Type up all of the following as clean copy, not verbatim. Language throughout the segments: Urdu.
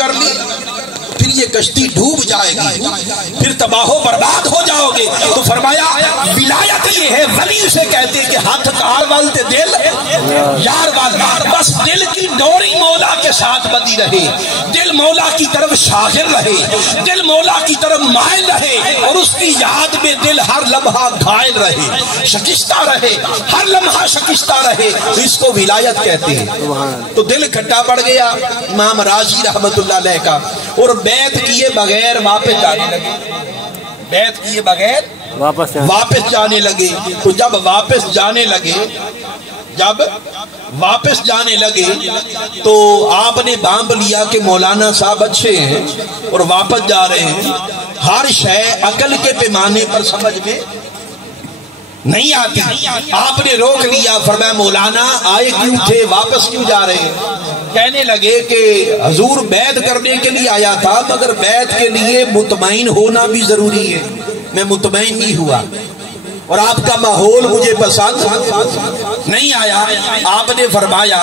کر لی پھر یہ کشتی ڈوب جائے گی، پھر تباہ و برباد ہو جاؤ گے۔ تو فرمایا ولایت یہ ہے، ولی اسے کہتے ہیں کہ ہاتھ کار والتے دل یار وال، بس دل کی ڈوری مولا کے ساتھ بندھی رہے، دل مولا کی طرف شاغل رہے، دل مولا کی طرف مائل رہے، اور اس کی یاد میں دل ہر لمحہ گھائل رہے، شکستہ رہے، ہر لمحہ شکستہ رہے، اس کو ولایت کہتے ہیں۔ تو دل کھٹا پڑ گیا امام راضی رحمت اللہ علیہ کا، اور بیعت کیے بغیر واپس جانے لگے، بیعت کیے بغیر واپس جانے لگے۔ تو جب واپس جانے لگے تو آپ نے بانپ لیا کہ مولانا صاحب اچھے ہیں اور واپس جا رہے ہیں، ہر شے عقل کے پیمانے پر سمجھ میں نہیں آتی، آپ نے روک لیا، فرمایا مولانا آئے کیوں تھے، واپس کیوں جا رہے ہیں؟ کہنے لگے کہ حضور بیعت کرنے کے لیے آیا تھا، مگر بیعت کے لیے مطمئن ہونا بھی ضروری ہے، میں مطمئن نہیں ہوا اور آپ کا ماحول مجھے پسند نہیں آیا۔ آپ نے فرمایا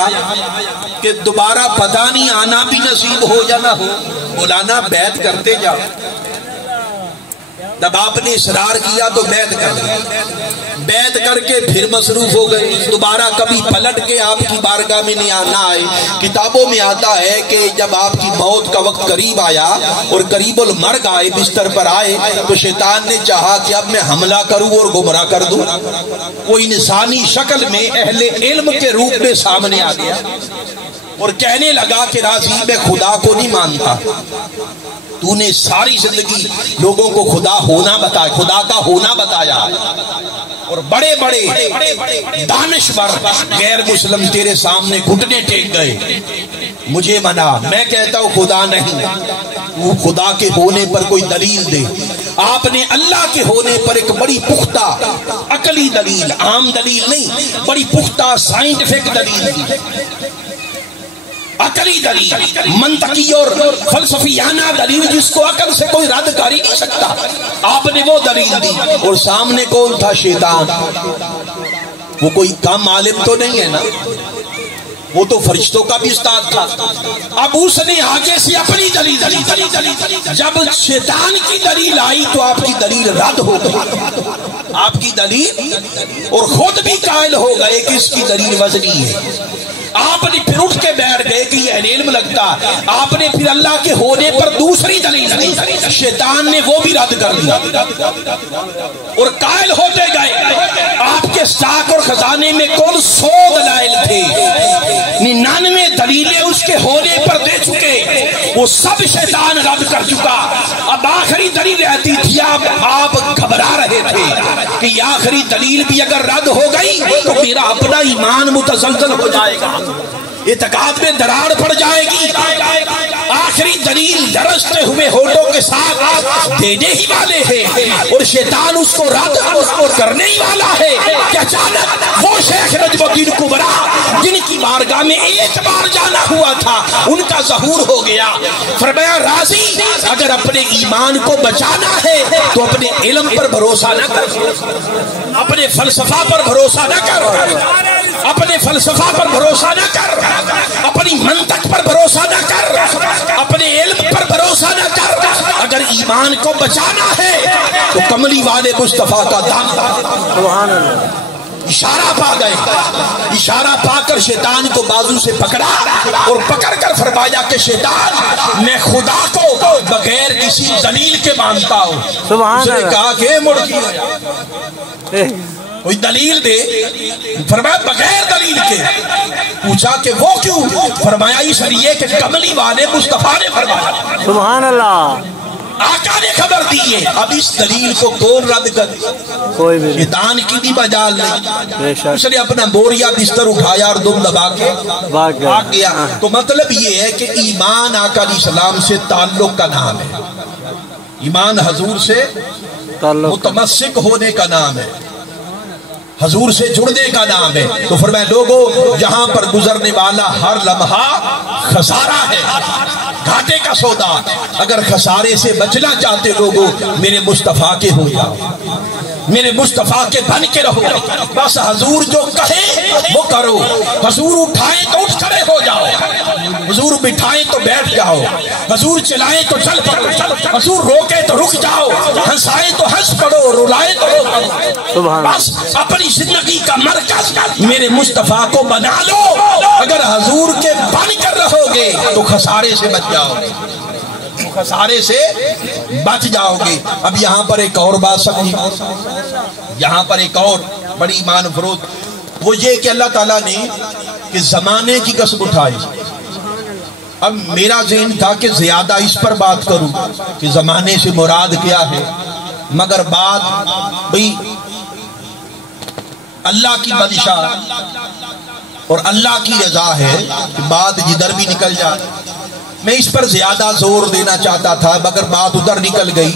کہ دوبارہ پتہ نہیں آنا بھی نصیب ہو یا نہ ہو، مولانا بیعت کرتے جاؤ۔ جب آپ نے اصرار کیا تو بیعت کر لی، بیعت کر کے پھر مصروف ہو گئے، دوبارہ کبھی پلٹ کے آپ کی بارگاہ میں نہیں آنا آئے۔ کتابوں میں آتا ہے کہ جب آپ کی موت کا وقت قریب آیا اور قریب المرگ آئے، بستر پر آئے، تو شیطان نے چاہا کہ اب میں حملہ کروں اور گمراہ کر دوں۔ وہ انسانی شکل میں اہل علم کے روپ میں سامنے آ گیا اور کہنے لگا کہ راضی میں خدا کو نہیں مانتا، تو نے ساری زندگی لوگوں کو خدا ہونا بتایا، خدا کا ہونا بتایا، اور بڑے بڑے دانشور غیر مسلم تیرے سامنے گھٹنے ٹیک گئے، مجھے منا، میں کہتا ہوں خدا نہیں، وہ خدا کے ہونے پر کوئی دلیل دے۔ آپ نے اللہ کے ہونے پر ایک بڑی پختہ عقلی دلیل، عام دلیل نہیں، بڑی پختہ سائنٹیفک دلیل دی، عقلی دلیل، منطقی اور فلسفیانہ دلیل جس کو عقل سے کوئی رد کر ہی نہیں سکتا، آپ نے وہ دلیل دی۔ اور سامنے کون تھا؟ شیطان۔ وہ کوئی کم عالم تو نہیں ہے نا، وہ تو فرشتوں کا بھی استاد تھا۔ اب اس نے آگے سے اپنی دلیل دی، جب شیطان کی دلیل آئی تو آپ کی دلیل رد ہو گئی، آپ کی دلیل، اور خود بھی قائل ہو گئے کہ اس کی دلیل وزنی ہے۔ آپ نے پھر اٹھ کے بیٹھ گئے کہ یہ علم لگتا، آپ نے پھر اللہ کے ہونے پر دوسری دلیل دی، شیطان نے وہ بھی رد کر دیا اور قائل ہوتے گئے۔ آپ کے ساکھ اور خزانے میں کل 100 دلائل تھے، 99 دلیلیں اس کے ہونے پر دے چکے، وہ سب شیطان رد کر چکا۔ اب آخری دلیل رہتی تھی، آپ گھبرا رہے تھے کہ یہ آخری دلیل بھی اگر رد ہو گئی تو میرا اپنا ایمان متزلزل ہو جائے گا، اعتقاد میں دراڑ پڑ جائے گی۔ آخری دلیل درجتے ہوئے ہونٹوں کے ساتھ دینے ہی والے ہیں اور شیطان اس کو رد کرنے ہی والا ہے کہ اچانک وہ شیخ نجم الدین کبریٰ جن کی بارگاہ میں ایک بار جانا ہوا تھا، ان کا ظہور ہو گیا۔ فرمایا راضی اگر اپنے ایمان کو بچانا ہے تو اپنے علم پر بھروسہ نہ کر، اپنے فلسفہ پر بھروسہ نہ کر، اپنے فلسفہ پر بھروسہ نہ کر، اپنی منطق پر بھروسہ نہ کر، اپنے علم پر بھروسہ نہ کر۔ اگر ایمان کو بچانا ہے تو کملی والے مصطفیٰ کا دام۔ سبحان اللہ۔ اشارہ پا گئے، اشارہ پا کر شیطان کو بازو سے پکڑا اور پکڑ کر فرمایا کہ شیطان میں خدا کو بغیر کسی دلیل کے مانتا ہوں۔ اس نے کہا کہ مڑ کی کوئی دلیل دے، فرمایا بغیر دلیل کے۔ پوچھا کہ وہ کیوں؟ فرمایا اس لیے کہ کملی والے مصطفیٰ نے فرمایا۔ سبحان اللہ۔ آقا نے خبر دی ہے، اب اس دلیل کو کون رد کر؟ کوئی بھی شیطان کی بھی مجال نہیں۔ اس نے اپنا بوریا بستر اٹھایا اور دم دبا کے بھاگ گیا۔ تو مطلب یہ ہے کہ ایمان آقا علیہ السلام سے تعلق کا نام ہے، ایمان حضور سے متمسک ہونے کا نام ہے، حضور سے جڑنے کا نام ہے۔ تو فرمایا لوگوں جہاں پر گزرنے والا ہر لمحہ خسارہ ہے، گھاٹے کا سودا، اگر خسارے سے بچنا چاہتے لوگوں میرے مصطفیٰ کے ہو جاؤ۔ میرے مصطفیٰ کے بن کے رہو، بس حضور جو کہے وہ کرو، حضور اٹھائیں تو اٹھ کھڑے ہو جاؤ، حضور بٹھائیں تو بیٹھ جاؤ، حضور چلائیں تو چل پڑو، حضور روکے تو رک جاؤ، ہنسائیں تو ہنس پڑو، رلائیں تو رو پڑو، بس اپنی زندگی کا مرکز میرے مصطفیٰ کو بنا لو۔ اگر حضور کے بن کر رہو گے تو خسارے سے بچ جاؤ گے، خسارے سے بچ جاؤ گے۔ اب یہاں پر ایک اور بات سمجھی، یہاں پر ایک اور بڑی ایمان افروز، وہ یہ کہ اللہ تعالیٰ نے کہ زمانے کی قسم اٹھائی۔ اب میرا ذہن تھا کہ زیادہ اس پر بات کروں کہ زمانے سے مراد کیا ہے، مگر بات بھئی اللہ کی بادشاہ اور اللہ کی رضا ہے کہ بات جدھر بھی نکل جائے۔ میں اس پر زیادہ زور دینا چاہتا تھا مگر بات ادھر نکل گئی،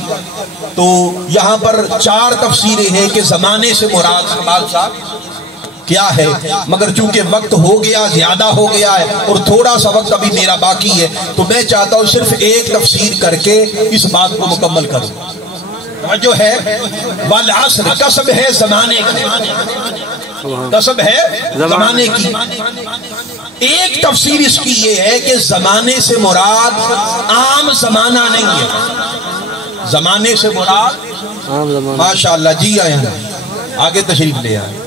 تو یہاں پر 4 تفسیریں ہیں کہ زمانے سے مراد بادشاہ کیا ہے، مگر چونکہ وقت ہو گیا، زیادہ ہو گیا ہے اور تھوڑا سا وقت ابھی میرا باقی ہے، تو میں چاہتا ہوں صرف ایک تفسیر کر کے اس بات کو مکمل کروں۔ جو ہے والعصر، قسم ہے زمانے کی، قسم ہے زمانے کی۔ ایک تفسیر اس کی یہ ہے کہ زمانے سے مراد عام زمانہ نہیں ہے، زمانے سے مراد ماشاءاللہ جی آئے ہیں، آگے تشریف لے آئے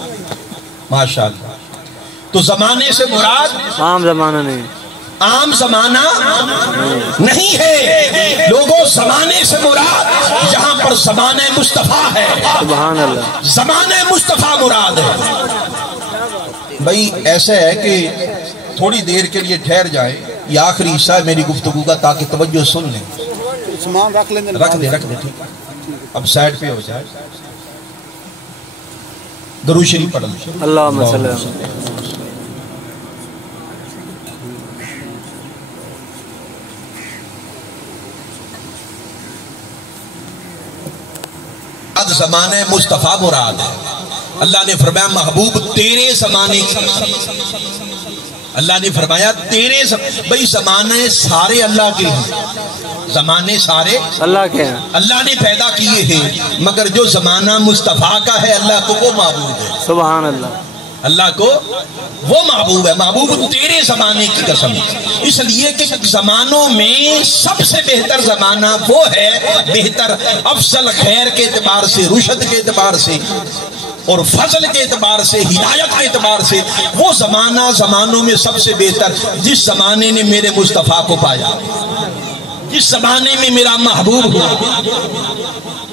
ماشاءاللہ۔ تو زمانے سے مراد عام زمانہ نہیں، عام زمانہ نہیں ہے لوگوں، زمانے سے مراد یہاں پر زمانہ مصطفیٰ ہے، سبحان اللہ، زمانہ مصطفیٰ مراد ہے۔ بھئی ایسا ہے کہ تھوڑی دیر کے لیے ٹھہر جائیں، یہ آخری حصہ ہے میری گفتگو کا تاکہ توجہ سن لیں، رکھ دے ٹھیک ہے، اب سائڈ پہ ہو جائے، درود شریف پڑھ لیں۔ اللہم صلی اللہ علیہ وسلم۔ زمانہ مصطفیٰ مراد ہے۔ اللہ نے فرمایا محبوب تیرے زمانے کی، اللہ نے فرمایا تیرے بھئی زمانے سارے اللہ کے ہیں، زمانے سارے اللہ کے ہیں، اللہ نے پیدا کیے ہیں، مگر جو زمانہ مصطفیٰ کا ہے اللہ کو وہ محبوب ہے، سبحان اللہ، اللہ کو وہ محبوب ہے۔ محبوب تیرے زمانے کی قسم، اس لیے کہ زمانوں میں سب سے بہتر زمانہ وہ ہے، بہتر افضل خیر کے اعتبار سے، رشد کے اعتبار سے اور فضل کے اعتبار سے، ہدایت کے اعتبار سے وہ زمانہ زمانوں میں سب سے بہتر جس زمانے نے میرے مصطفیٰ کو پایا، جس زمانے میں میرا محبوب ہوا،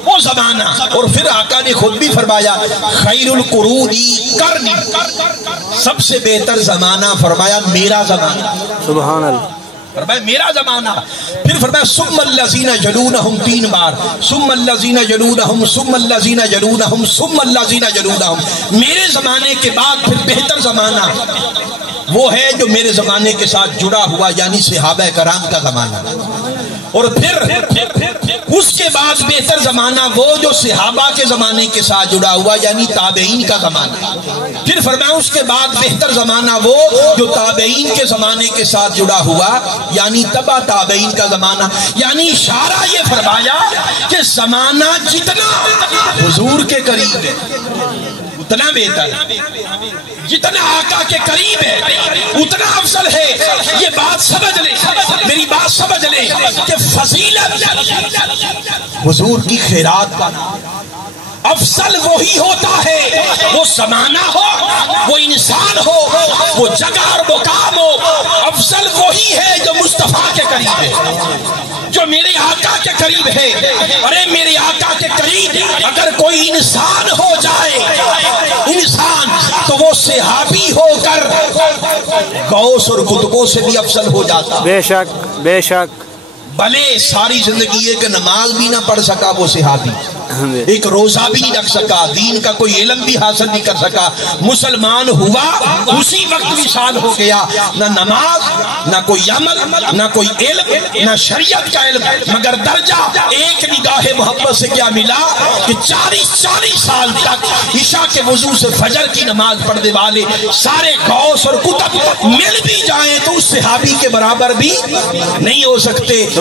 وہ زمانہ۔ اور پھر آقا نے خود بھی فرمایا خیر القرون قرنی، سب سے بہتر زمانہ فرمایا میرا زمانہ، سبحان اللہ، فرمایا میرا زمانہ۔ پھر فرمایا ثم الذین یلونہم، 3 بار، ثم الذین یلونہم، ثم الذین یلونہم، ثم الذین یلونہم۔ میرے زمانے کے بعد پھر بہتر زمانہ وہ ہے جو میرے زمانے کے ساتھ جڑا ہوا، یعنی صحابہ کرام کا زمانہ، اور پھر اس کے بعد بہتر زمانہ وہ جو صحابہ کے زمانے کے ساتھ جڑا ہوا، یعنی تابعین کا زمانہ۔ پھر فرمایا اس کے بعد بہتر زمانہ وہ جو تابعین کے زمانے کے ساتھ جڑا ہوا، یعنی تبع تابعین کا زمانہ۔ یعنی اشارہ یہ فرمایا کہ زمانہ جتنا حضور کے قریب ہے اتنا بہتر ہے، جتنا آقا کے قریب ہے اتنا افضل ہے۔ یہ بات سمجھ لیں، میری بات سمجھ لیں کہ فضیلت حضور کی خیرات کا افضل وہی ہوتا ہے، وہ زمانہ ہو، وہ انسان ہو، وہ جگہ اور مقام ہو، افضل وہی ہے جو مصطفیٰ کے قریب ہے، جو میرے آقا کے قریب ہے۔ ارے میرے آقا کے قریب اگر کوئی انسان ہو جائے، انسان، تو وہ صحابی ہو کر غوث اور قطبوں سے بھی افضل ہو جاتا۔ بے شک بے شک، بھلے ساری زندگی ایک نماز بھی نہ پڑھ سکا وہ صحابی، ایک روزہ بھی نہیں رکھ سکا، دین کا کوئی علم بھی حاصل نہیں کر سکا، مسلمان ہوا اسی وقت وصال ہو گیا، نہ نماز، نہ کوئی عمل، نہ کوئی علم، نہ شریعت کا علم، مگر درجہ ایک نگاہ محبت سے کیا ملا کہ 40 سال تک عشاء کے وضو سے فجر کی نماز پڑھنے والے سارے غوث اور قطب مل بھی جائیں تو اس صحابی کے برابر بھی نہیں ہو سکتے۔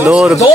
2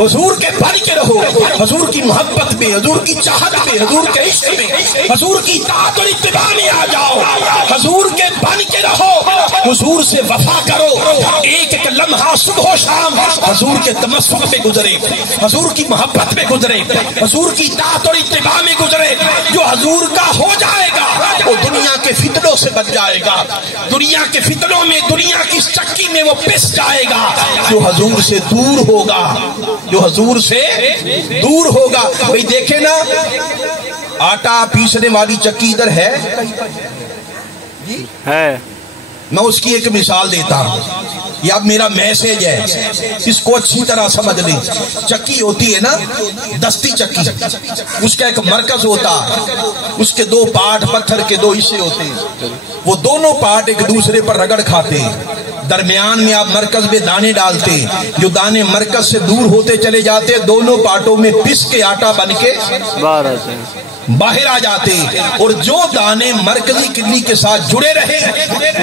حضور کے بن کے رہو، حضور کی محبت میں، حضور کی چاہت میں، حضور کے عشق میں، حضور کی اطاعت اور اتباع میں آ جاؤ، حضور کے بن کے رہو، حضور سے وفا کرو، ایک ایک لمحہ صبح و شام حضور کے تمسک میں گزرے، حضور کی محبت میں گزرے، حضور کی اطاعت اور اتباع میں گزرے۔ جو حضور کا ہو جائے گا وہ دنیا کے فتنوں سے بچ جائے گا، دنیا کے فتنوں میں، دنیا کی چکی میں وہ پس جائے گا۔ جو حضور سے دور ہوگا، جو حضور سے دور ہوگا، بھئی دیکھیں نا آٹا پیسنے والی چکی ادھر ہے، میں اس کی ایک مثال دیتا ہوں، یہ اب میرا میسج ہے، اس کو اچھی طرح سمجھ لیں۔ چکی ہوتی ہے نا دستی چکی، اس کا ایک مرکز ہوتا، اس کے دو پارٹ پتھر کے دو حصے ہوتے ہیں، وہ دونوں پارٹ ایک دوسرے پر رگڑ کھاتے ہیں، درمیان میں آپ مرکز میں دانے ڈالتے، جو دانے مرکز سے دور ہوتے چلے جاتے دونوں پارٹوں میں پس کے آٹا بن کے باہر آ جاتے، اور جو دانے مرکزی کڈنی کے ساتھ جڑے رہے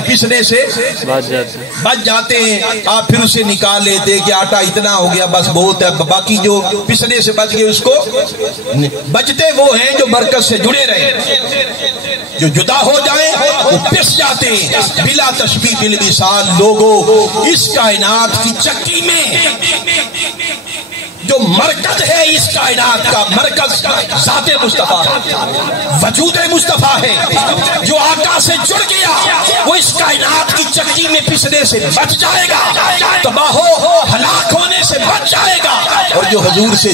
پسنے سے بچ جاتے ہیں، آپ پھر اسے نکال لیتے کہ آٹا اتنا ہو گیا بس بہت ہے، باقی جو پسنے سے بچ گئے اس کو بچتے وہ ہیں جو مرکز سے جڑے رہے، جو جدا ہو جائیں وہ پس جاتے ہیں۔ بلا تشبیہ بالمثال لوگوں، اس کائنات کی چکی میں جو مرکز ہے، اس کائنات کا مرکز ذات مصطفیٰ ہے، وجود مصطفیٰ ہے، جو آقا سے جڑ گیا وہ اس کائنات کی چکی میں پسنے سے بچ جائے گا، تباہ و ہلاک ہونے سے بچ جائے گا، اور جو حضور سے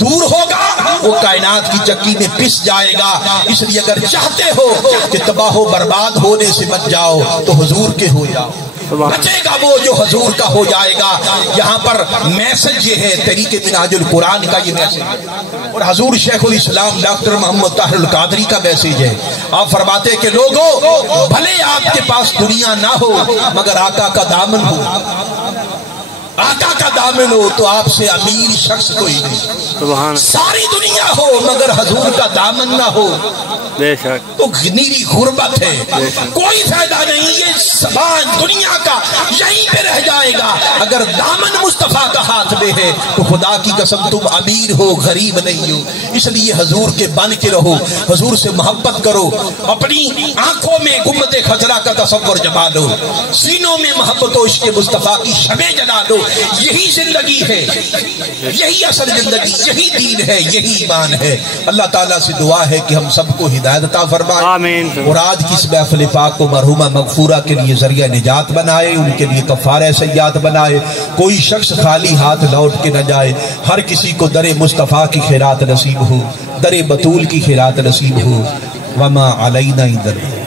دور ہوگا وہ کائنات کی چکی میں پس جائے گا۔ اس لیے اگر چاہتے ہو کہ تباہ و برباد ہونے سے بچ جاؤ تو حضور کے ہو جاؤ، بچے گا وہ جو حضور کا ہو جائے گا۔ یہاں پر میسج یہ ہے طریق منہاج القرآن کا، یہ میسج، اور حضور شیخ الاسلام ڈاکٹر محمد طاہر القادری کا میسج ہے۔ آپ فرماتے کہ لوگوں، بھلے آپ کے پاس دنیا نہ ہو مگر آقا کا دامن ہو، آقا کا دامن ہو تو آپ سے امیر شخص کوئی نہیں، ساری دنیا ہو مگر حضور کا دامن نہ ہو تو نیری غربت ہے، کوئی فائدہ نہیں، یہ سبان دنیا کا یہیں پہ رہ جائے گا۔ اگر دامن مصطفیٰ کا ہاتھ میں ہے تو خدا کی قسم تم امیر ہو، غریب نہیں ہو۔ اس لیے حضور کے بن کے رہو، حضور سے محبت کرو، اپنی آنکھوں میں گنبد خضرا کا تصور جما لو، سینوں میں محبت و عشق مصطفیٰ کی شمع جلا لو۔ یہی زندگی ہے، یہی اصل زندگی، یہی دین ہے، یہی ایمان ہے۔ اللہ تعالیٰ سے دعا ہے کہ ہم سب کو ہدایت عطا فرمائے، آمین، اور آج کی اس محفل پاک کو مرحومہ مغفورہ کے لیے ذریعہ نجات بنائے، ان کے لیے کفارہ سیئات بنائے، کوئی شخص خالی ہاتھ لوٹ کے نہ جائے، ہر کسی کو در مصطفیٰ کی خیرات نصیب ہو، در بطول کی خیرات نصیب ہو۔ وما علینا الا البلاغ۔